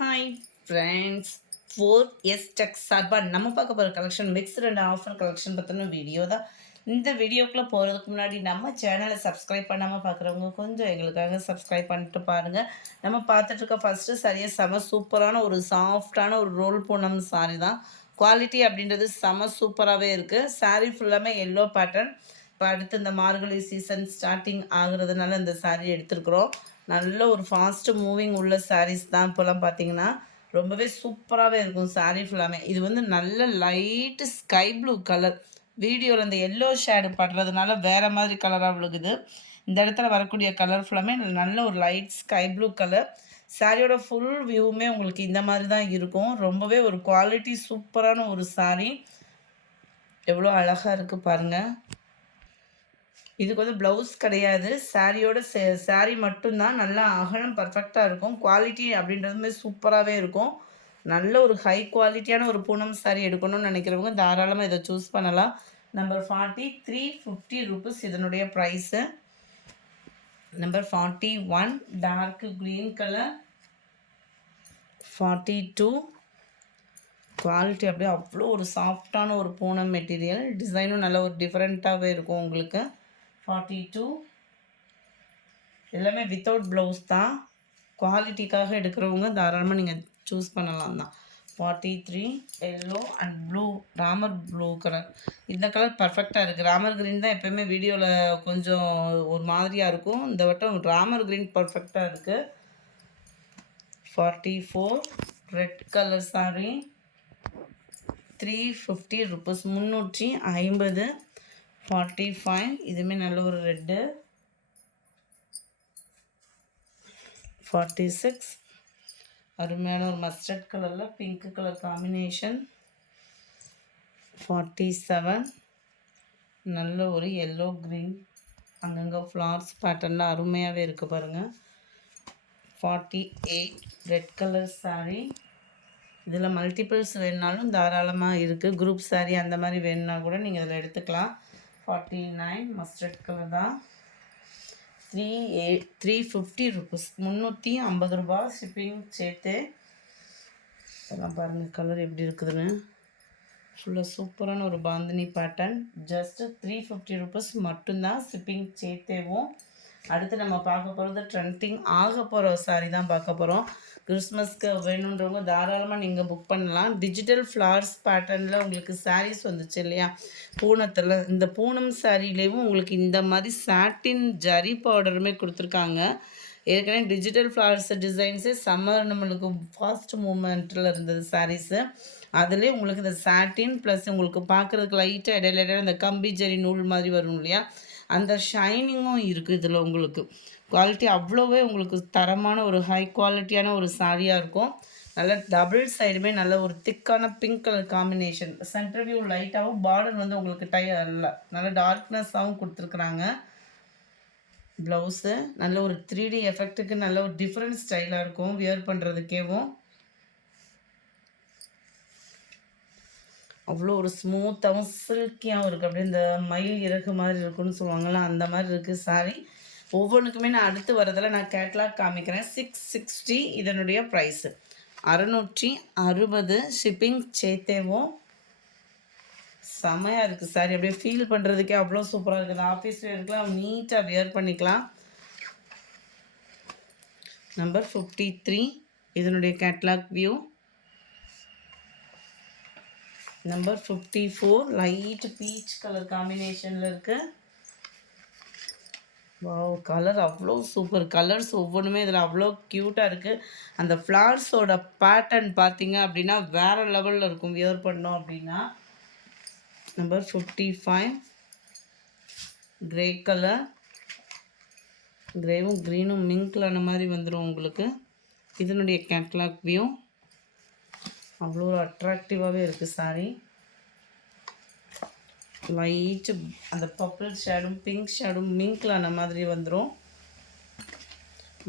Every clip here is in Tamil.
ஹாய் ஃப்ரெண்ட்ஸ், 4S Tech சார்பாக நம்ம பார்க்க போகிற collection mixed and offer collection பற்றின வீடியோ தான். இந்த வீடியோக்குள்ளே போகிறதுக்கு முன்னாடி நம்ம சேனலை சப்ஸ்கிரைப் பண்ணாமல் பார்க்குறவங்க கொஞ்சம் எங்களுக்காக சப்ஸ்கிரைப் பண்ணிட்டு பாருங்கள். நம்ம பார்த்துட்ருக்க ஃபஸ்ட்டு சரியாக செம சூப்பரான ஒரு சாஃப்டான ஒரு ரோல் பூனம் சாரி தான். குவாலிட்டி அப்படின்றது செம சூப்பராகவே இருக்குது. சாரீ ஃபுல்லாமே எல்லோ பேட்டர்ன். இப்போ அடுத்து இந்த மார்கழி சீசன் ஸ்டார்டிங் ஆகுறதுனால இந்த சாரீ எடுத்துருக்குறோம். நல்ல ஒரு ஃபாஸ்ட்டு மூவிங் உள்ள சாரீஸ் தான் இப்போலாம் பார்த்தீங்கன்னா ரொம்பவே சூப்பராகவே இருக்கும் சாரீ ஃபுல்லாமே. இது வந்து நல்ல லைட்டு ஸ்கை ப்ளூ கலர். வீடியோவில் இந்த எல்லோ ஷேடு படுறதுனால வேறு மாதிரி கலராக விழுகுது. இந்த இடத்துல வரக்கூடிய கலர் ஃபுல்லாமே நல்ல ஒரு லைட் ஸ்கை ப்ளூ கலர். சாரியோட ஃபுல் வியூவுமே உங்களுக்கு இந்த மாதிரி தான் இருக்கும். ரொம்பவே ஒரு குவாலிட்டி சூப்பரான ஒரு சாரீ. எவ்வளோ அழகாக இருக்குது பாருங்கள். இதுக்கு வந்து ப்ளவுஸ் கிடையாது. சாரியோட சாரீ மட்டும்தான். நல்லா அகலம் பர்ஃபெக்டாக இருக்கும். குவாலிட்டி அப்படின்றதுமே சூப்பராகவே இருக்கும். நல்ல ஒரு ஹை குவாலிட்டியான ஒரு பூனம் சாரீ எடுக்கணும்னு நினைக்கிறவங்க தாராளமாக இதை சூஸ் பண்ணலாம். நம்பர் 40 350 ருபீஸ் இதனுடைய price. Number 41 dark green colour. 42 quality அப்படியே அவ்வளோ ஒரு சாஃப்டான ஒரு பூனம் மெட்டீரியல். டிசைனும் நல்ல ஒரு டிஃப்ரெண்ட்டாகவே இருக்கும் உங்களுக்கு. 42 எல்லாமே வித்தவுட் ப்ளவுஸ் தான். குவாலிட்டிக்காக எடுக்கிறவங்க தாராளமாக நீங்கள் சூஸ் பண்ணலாம் தான். 43 yellow and blue, Ramar blue colour. இந்த கலர் பர்ஃபெக்டாக இருக்குது. ராமர் க்ரீன் தான் எப்போயுமே வீடியோவில் கொஞ்சம் ஒரு மாதிரியாக இருக்கும். இந்த வட்டம் ராமர் க்ரீன் பர்ஃபெக்டாக இருக்குது. 44 ரெட் கலர் சாரி. 350 ருபீஸ், 350. 45 இதுவுமே நல்ல ஒரு ரெட்டு. 46 அருமையான ஒரு மஸ்டர்ட் கலரில் பிங்க் கலர் காம்பினேஷன். 47 நல்ல ஒரு எல்லோ க்ரீன், அங்கங்கே ஃப்ளார்ஸ் பேட்டர்னில் அருமையாகவே இருக்குது பாருங்கள். 48 ரெட் கலர் சாரீ. இதில் மல்டிபிள்ஸ் வேணுனாலும் தாராளமாக இருக்குது. குரூப் சாரீ அந்த மாதிரி வேணுன்னா கூட நீங்கள் இதில் எடுத்துக்கலாம். 49 மஸ்டர்ட் கலர் தான். 350 ருபீஸ், 350 ரூபா ஷிப்பிங் சேர்த்து. அதெல்லாம் பாருங்கள் கலர் எப்படி இருக்குதுன்னு. ஃபுல்லாக சூப்பரான ஒரு பாந்தினி பேட்டர்ன். ஜஸ்ட்டு 350 ருபீஸ் மட்டும்தான் ஷிப்பிங் சேர்த்தேவும். அடுத்து நம்ம பார்க்க போகிறது ட்ரெண்டிங் ஆக போகிற சாரீ தான் பார்க்க போகிறோம். கிறிஸ்மஸ்க்கு வேணுன்றவங்க தாராளமாக நீங்கள் புக் பண்ணலாம். டிஜிட்டல் ஃப்ளார்ஸ் பேட்டர்னில் உங்களுக்கு சாரீஸ் வந்துச்சு இல்லையா பூனத்தில். இந்த பூனம் சாரீலேயும் உங்களுக்கு இந்த மாதிரி சாட்டின் ஜரி பார்டருமே கொடுத்துருக்காங்க. ஏற்கனவே டிஜிட்டல் ஃப்ளார்ஸ் டிசைன்ஸே சம்மர் நம்மளுக்கு ஃபாஸ்ட் மூமெண்ட்டில் இருந்தது சாரீஸு. அதுலேயே உங்களுக்கு இந்த சாட்டின் ப்ளஸ் உங்களுக்கு பார்க்குறதுக்கு லைட்டாக இடையில இந்த கம்பி ஜரி நூல் மாதிரி வரும் இல்லையா, அந்த ஷைனிங்கும் இருக்குது இதில். உங்களுக்கு குவாலிட்டி அவ்வளோவே உங்களுக்கு தரமான ஒரு ஹை குவாலிட்டியான ஒரு சாரியாக இருக்கும். நல்ல டபுள் சைடுமே நல்ல ஒரு திக்கான pink colour combination. Centre view லைட்டாகவும் பார்டர் வந்து உங்களுக்கு இல்லை நல்ல டார்க்னஸ்ஸாகவும் கொடுத்துருக்குறாங்க. ப்ளவுஸு நல்ல ஒரு 3D எஃபெக்ட்டுக்கு நல்ல ஒரு டிஃப்ரெண்ட் ஸ்டைலாக இருக்கும் வியர் பண்ணுறதுக்கேவும். அவ்வளோ ஒரு ஸ்மூத்தாகவும் சில்கியாகவும் இருக்குது. அப்படியே இந்த மயில் இறகு மாதிரி இருக்குன்னு சொல்லுவாங்கள்ல, அந்த மாதிரி இருக்குது சாரி. ஒவ்வொன்றுக்குமே நான் அடுத்து வரதில் நான் கேட்லாக் காமிக்கிறேன். 660 இதனுடைய ப்ரைஸு. 660 ஷிப்பிங் சேர்த்தேவும். செமையாக இருக்குது சாரி. அப்படியே ஃபீல் பண்ணுறதுக்கே அவ்வளோ சூப்பராக இருக்குது. ஆஃபீஸ் வேர்க்கெலாம் நீட்டாக வியர் பண்ணிக்கலாம். நம்பர் 53 இதனுடைய catalogue view. Number 54 light peach colour காம்பினேஷனில் இருக்குது. வாவ், கலர் அவ்வளோ சூப்பர். கலர்ஸ் ஒவ்வொன்றுமே இதில் அவ்வளோ க்யூட்டாக இருக்குது. அந்த ஃப்ளார்ஸோட பேட்டர்ன் பார்த்தீங்க அப்படின்னா வேறு லெவலில் இருக்கும் வியர் பண்ணோம் அப்படின்னா. Number 55 grey colour. கிரேவும் க்ரீனும் மிங்க்லான மாதிரி வந்துடும் உங்களுக்கு. இதனுடைய கேட்லாக் வியூ. அவ்வளோ அட்ராக்டிவாகவே இருக்குது சாரி. லைட்டு அந்த பர்பிள் ஷேடும் பிங்க் ஷேடும் மிங்க்லான மாதிரி வந்துடும்.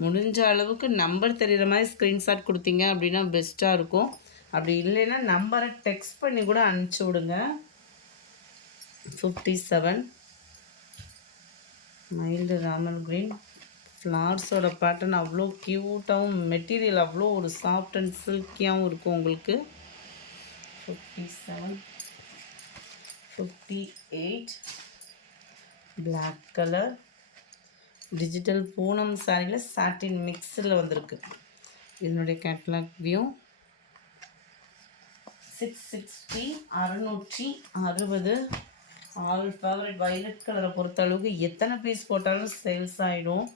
முடிஞ்ச அளவுக்கு நம்பர் தெரிகிற மாதிரி ஸ்க்ரீன்ஷாட் கொடுத்தீங்க அப்படின்னா பெஸ்ட்டாக இருக்கும். அப்படி இல்லைன்னா நம்பரை டெக்ஸ்ட் பண்ணி கூட அனுப்பிச்சி விடுங்க. 57 மைல்டு ராமர் க்ரீன். ஃப்ளார்ஸோட பேட்டர்ன் அவ்வளோ க்யூட்டாகவும் மெட்டீரியல் அவ்வளோ ஒரு சாஃப்ட் அண்ட் சில்கியாகவும் இருக்கும் உங்களுக்கு. 57, 58 பிளாக் கலர் டிஜிட்டல் பூனம் சாரியில் சாட்டின் மிக்ஸில் வந்திருக்கு. இதனுடைய catalogue view 660, 660. All favourite violet கலரை பொறுத்த அளவுக்கு எத்தனை பீஸ் போட்டாலும் சேல்ஸ் ஆகிடும்.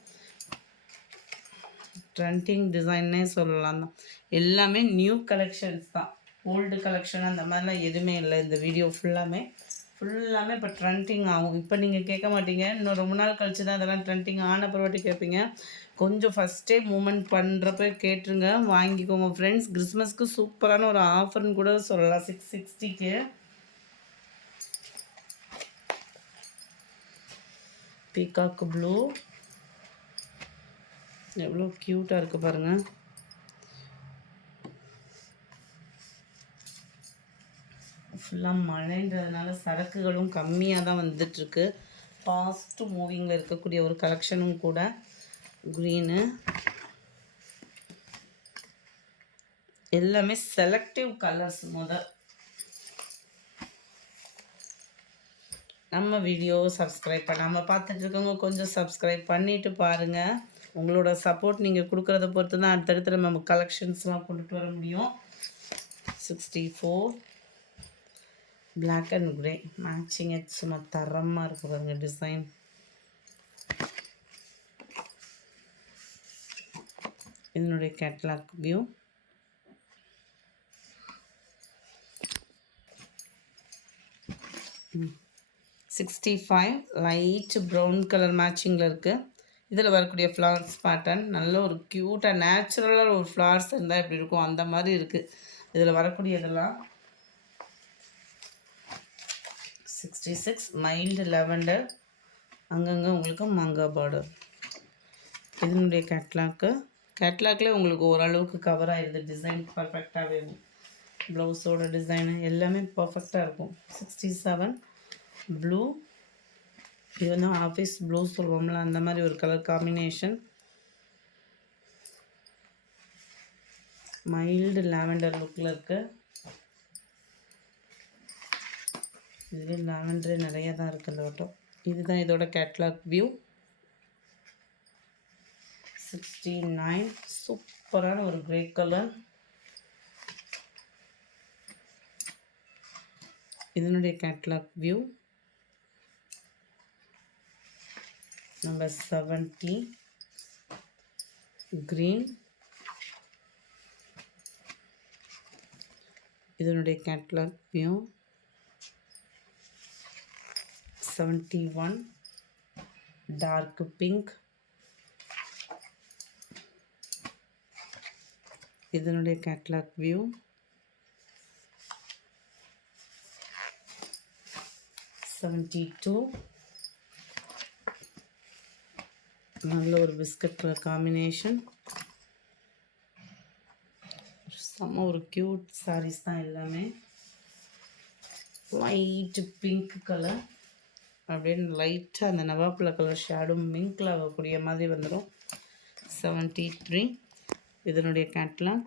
ட்ரெண்டிங் டிசைன்னே சொல்லலாம் தான். எல்லாமே நியூ கலெக்ஷன்ஸ் தான், ஓல்டு கலெக்ஷன் அந்த மாதிரிலாம் எதுவுமே இல்லை. இந்த வீடியோ ஃபுல்லாமே இப்போ ட்ரெண்டிங் ஆகும். இப்போ நீங்கள் கேட்க மாட்டீங்க, இன்னும் ரொம்ப நாள் கழிச்சு தான் அதெல்லாம் ட்ரெண்டிங் ஆன பிறவாட்டி கேட்பீங்க. கொஞ்சம் ஃபஸ்ட்டே மூமெண்ட் பண்ணுறப்ப கேட்டுருங்க, வாங்கிக்கோங்க ஃப்ரெண்ட்ஸ். கிறிஸ்மஸ்க்கு சூப்பரான ஒரு ஆஃபர்னு கூட சொல்லலாம். 660க்கு பீகாக் ப்ளூ எவ்வளோ க்யூட்டாக இருக்குது பாருங்கள். ஃபுல்லாக மழைன்றதுனால சரக்குகளும் கம்மியாக தான் வந்துட்டுருக்கு. ஃபாஸ்ட்டு மூவிங்கில் இருக்கக்கூடிய ஒரு கலெக்ஷனும் கூட. க்ரீனு எல்லாமே செலக்டிவ் கலர்ஸ். நம்ம வீடியோ சப்ஸ்கிரைப் பண்ணாமல் பார்த்துட்ருக்கவங்க கொஞ்சம் சப்ஸ்கிரைப் பண்ணிவிட்டு பாருங்கள். உங்களோட சப்போர்ட் நீங்கள் கொடுக்குறத பொறுத்து தான் அடுத்தடுத்து நம்ம கலெக்ஷன்ஸ்லாம் கொண்டுட்டு வர முடியும். 64 பிளாக் அண்ட் க்ரே மேட்சிங் சும்மா தரமாக இருக்கு பாருங்க டிசைன். இதனுடைய catalogue view 65 light brown colour மேட்சிங்கில் இருக்குது. இதில் வரக்கூடிய ஃப்ளவர்ஸ் பேட்டர்ன் நல்ல ஒரு க்யூட்டாக நேச்சுரலாக ஒரு ஃப்ளவர்ஸ் இருந்தால் எப்படி இருக்கும் அந்த மாதிரி இருக்குது. இதில் வரக்கூடியதெல்லாம் 66 மைல்டு லெவண்டர், அங்கங்கே உங்களுக்கு மங்கா பார்டர். இதனுடைய கேட்லாக்லேயே உங்களுக்கு ஓரளவுக்கு கவர் ஆகிடுது. டிசைன் பர்ஃபெக்டாகவே ப்ளவுஸோட டிசைனு எல்லாமே பர்ஃபெக்டாக இருக்கும். 67 ப்ளூ, இது வந்து ஆஃபீஸ் ப்ளூ சொல்லுவோம்ல அந்த மாதிரி ஒரு கலர் காம்பினேஷன். மைல்டு லாவெண்டர் லுக்கில் இருக்குது. இது லாவெண்டரே நிறைய தான் இருக்குது இந்த வட்டம். இதுதான் இதோட கேட்லாக் வியூ. 69 சூப்பரான ஒரு கிரே கலர். இதனுடைய கேட்லாக் வியூ நம்பர் 70 கிரீன். இதனுடைய கேட்லாக் வியூ 71 டார்க் பிங்க். இதனுடைய கேட்லாக் வியூ 72 நல்ல ஒரு பிஸ்கட் கலர் காம்பினேஷன். செம்ம ஒரு க்யூட் சாரீஸ் தான் எல்லாமே. லைட் பிங்க் கலர், அப்படின்னு லைட்டாக அந்த நவாப்பிள கலர் ஷேடும் மிங்கில் ஆகக்கூடிய மாதிரி வந்துடும். 73 இதனுடைய கேட்லாக்.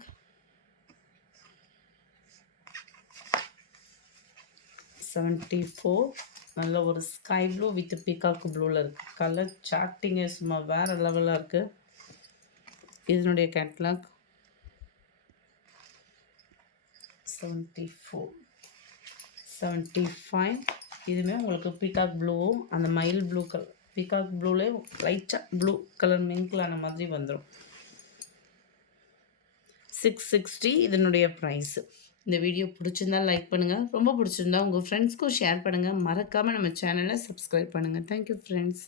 74 நல்ல ஒரு ஸ்கை ப்ளூ வித் பீகாக் ப்ளூவில் இருக்குது. கலர் சாட்டிங்கே சும்மா வேறு லெவலாக இருக்குது. இதனுடைய கேட்லாக் 74 75 இதுவுமே உங்களுக்கு பீகாக் ப்ளூவும் அந்த மயில் ப்ளூ கலர், பீகாக் ப்ளூலே லைட்டாக ப்ளூ கலர் மிங்கிளான மாதிரி வந்துடும். 660 இதனுடைய ப்ரைஸு. இந்த வீடியோ பிடிச்சிருந்தா லைக் பண்ணுங்கள், ரொம்ப பிடிச்சிருந்தா உங்கள் ஃப்ரெண்ட்ஸ்க்கும் ஷேர் பண்ணுங்கள். மறக்காமல் நம்ம சேனலை சப்ஸ்கிரைப் பண்ணுங்கள். Thank you friends.